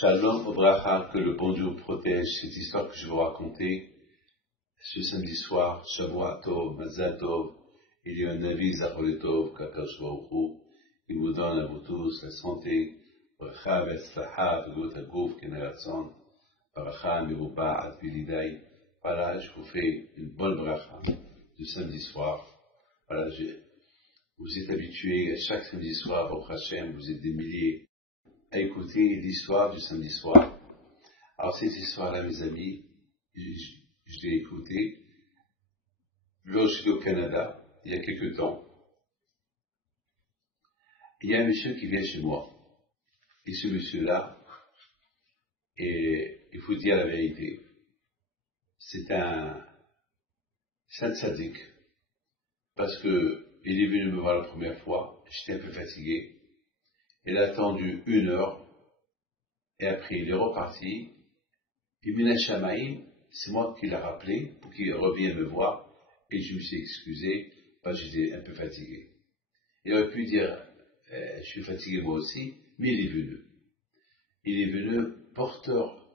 Shalom Obracha, que le bon Dieu protège. Cette histoire que je vais vous raconter ce samedi soir, Shavua Tov, Mazal Tov, il y a un avis Zachor Tov, qu'Akadosh Baruch Hu, il vous donne à vous tous la santé, Bracha Vetzlacha, Vegot Agouf, Keneratson, Bracha Meruba Advilidai. Voilà, je vous fais une bonne bracha de samedi soir. Voilà, vous êtes habitués à chaque samedi soir au Hachem, vous êtes des milliers à écouter l'histoire du samedi soir. Alors cette histoire-là, mes amis, je l'ai écoutée lorsque j'étais au Canada, il y a quelque temps. Il y a un monsieur qui vient chez moi. Et ce monsieur-là, et il faut dire la vérité, c'est un tzaddik. Parce que il est venu me voir la première fois, j'étais un peu fatigué. Il a attendu 1 heure, et après il est reparti. Et Mina Shamaïm, c'est moi qui l'ai rappelé pour qu'il revienne me voir, et je me suis excusé parce que j'étais un peu fatigué. Il aurait pu dire, je suis fatigué moi aussi, mais il est venu. Il est venu porteur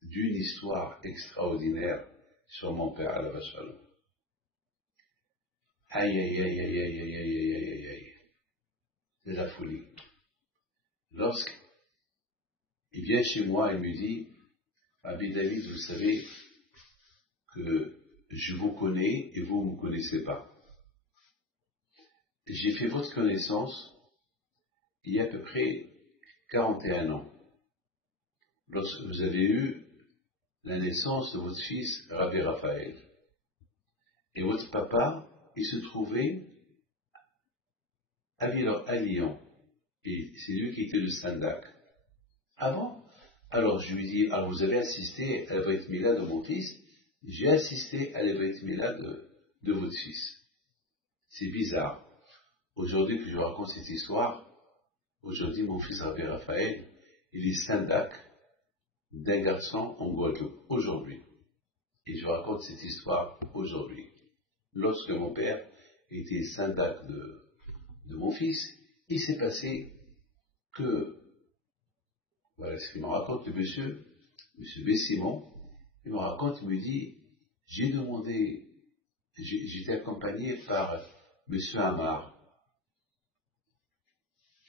d'une histoire extraordinaire sur mon père Alav Shalom. Aïe, aïe, aïe, aïe, aïe, aïe, aïe, aïe, aïe, aïe. C'est la folie. Lorsqu'il vient chez moi et me dit, Rabbi David, vous savez que je vous connais et vous ne me connaissez pas. J'ai fait votre connaissance il y a à peu près 41 ans, lorsque vous avez eu la naissance de votre fils Rabbi Raphaël. Et votre papa, il se trouvait à Lyon. Et c'est lui qui était le Sandak. Avant, alors je lui dis, ah, vous avez assisté à la Brit Mila de mon fils? J'ai assisté à la Brit Mila de votre fils. C'est bizarre. Aujourd'hui que je vous raconte cette histoire, aujourd'hui mon fils Rabbi Raphaël, il est Sandak d'un garçon en Guadeloupe. Aujourd'hui. Et je vous raconte cette histoire aujourd'hui. Lorsque mon père était Sandak de mon fils, il s'est passé que, voilà ce qu'il me raconte le monsieur Bessimon, il me raconte, il me dit, j'étais accompagné par monsieur Amar,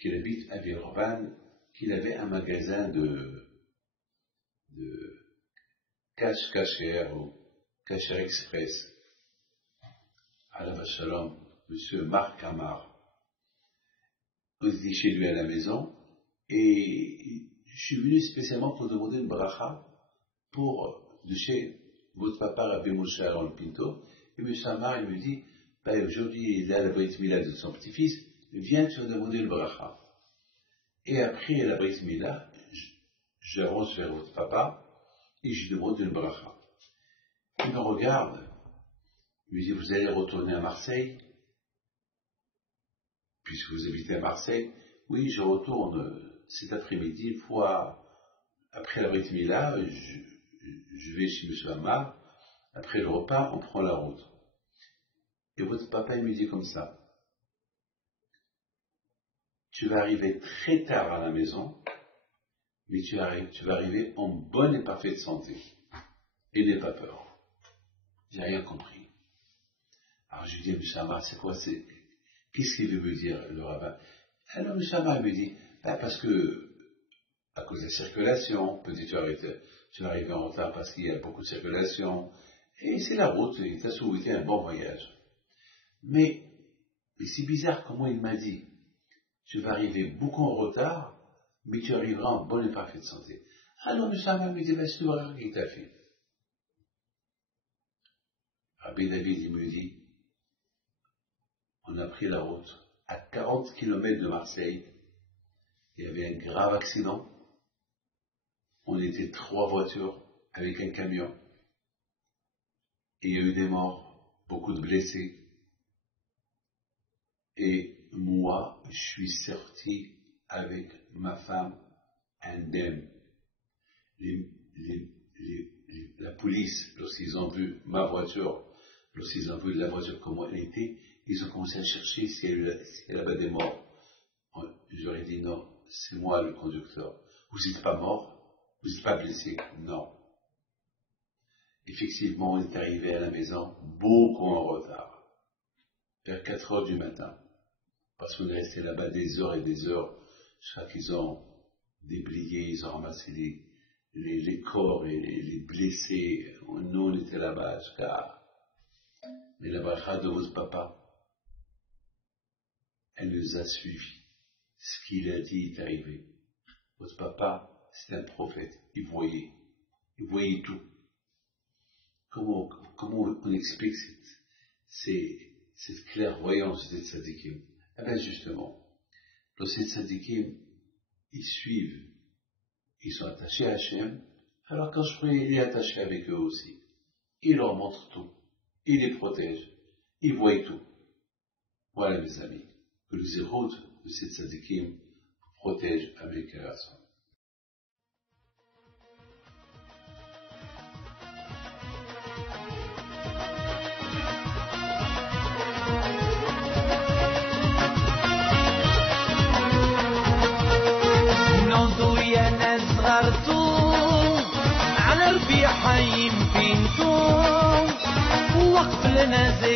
qui habite à Villeurbanne, qui avait un magasin de cache-cacher ou cacher express. Alav Shalom, monsieur Marc Amar. On était chez lui à la maison, et je suis venu spécialement pour demander une bracha de chez votre papa Rabbi Moshe Aaron Pinto. Et M. Amar, il me dit, aujourd'hui il est à la Brit Mila de son petit-fils, viens te demander une bracha. Et après la Brit Mila, j'avance vers votre papa, et je demande une bracha. Il me regarde, il me dit, vous allez retourner à Marseille, puisque vous habitez à Marseille? Oui, je retourne cet après-midi, une fois après la Brit Mila, je vais chez M. Amar, après le repas, on prend la route. Et votre papa, il me dit comme ça, tu vas arriver très tard à la maison, mais tu vas arriver en bonne et parfaite santé. Et n'aie pas peur. J'ai rien compris. Alors je lui dis à M. Amar, c'est quoi, qu'est-ce qu'il veut me dire, le rabbin? Alors M. Amar me dit, parce que, à cause de la circulation, peut-être tu vas arriver en retard parce qu'il y a beaucoup de circulation, et c'est la route, il t'a souhaité un bon voyage. Mais c'est bizarre comment il m'a dit, tu vas arriver beaucoup en retard, mais tu arriveras en bonne et parfaite santé. Alors M. Amar me dit, c'est l'horreur qu'il t'a fait. Rabbi David, il me dit, on a pris la route à 40 km de Marseille, il y avait un grave accident, on était 3 voitures avec un camion, et il y a eu des morts, beaucoup de blessés, et moi, je suis sorti avec ma femme indemne. La police, lorsqu'ils ont vu ma voiture, lorsqu'ils ont vu la voiture comment elle était, ils ont commencé à chercher si elle avait des morts. J'aurais dit non, c'est moi le conducteur. Vous n'êtes pas mort? Vous n'êtes pas blessé? Non. Effectivement, on est arrivé à la maison beaucoup en retard, vers 4 heures du matin, parce qu'on est resté là-bas des heures et des heures, jusqu'à qu'ils ont déblayé, ils ont ramassé les corps et les blessés. Nous, on était là-bas jusqu'à... Mais la bracha de votre papa, elle nous a suivis. Ce qu'il a dit est arrivé. Votre papa, c'est un prophète. Il voyait tout. Comment on explique cette clairvoyance des tzadikim? Eh bien justement, ces tzadikim, ils suivent, ils sont attachés à Hachem, alors quand je prie, il est attaché avec eux aussi. Il leur montre tout, il les protège, il voit tout. Voilà mes amis, que le zéro de ces tzadikim protège avec Hashem. على ربيع حي بينتو وقف لنا زي